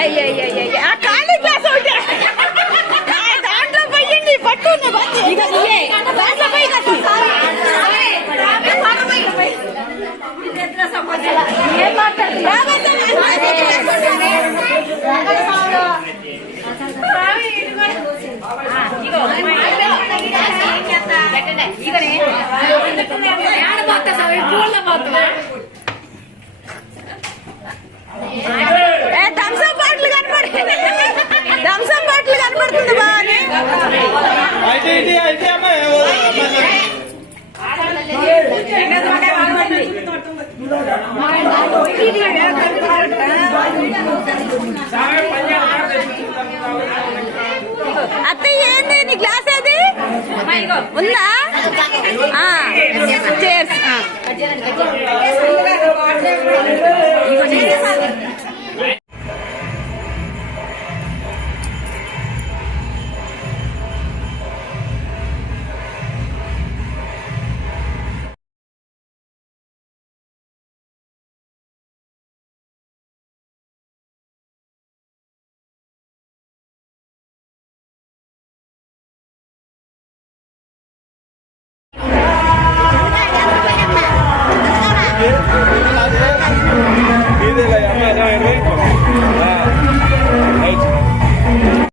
అయ్యయ్యయ్య ఆ ఖాళీ గ్లాస్ ఒకటి. ఆ దాంట్లో పోయండి పట్టున్న ఇక ఇయే దాంట్లో పోయి కట్టి ఏం మాట్లాడుతున్నా ఇగో ఇగో అత్తయ్య ఏంది? నీ గ్లాస్ ఏది? ఉందా? Chairs Pídele a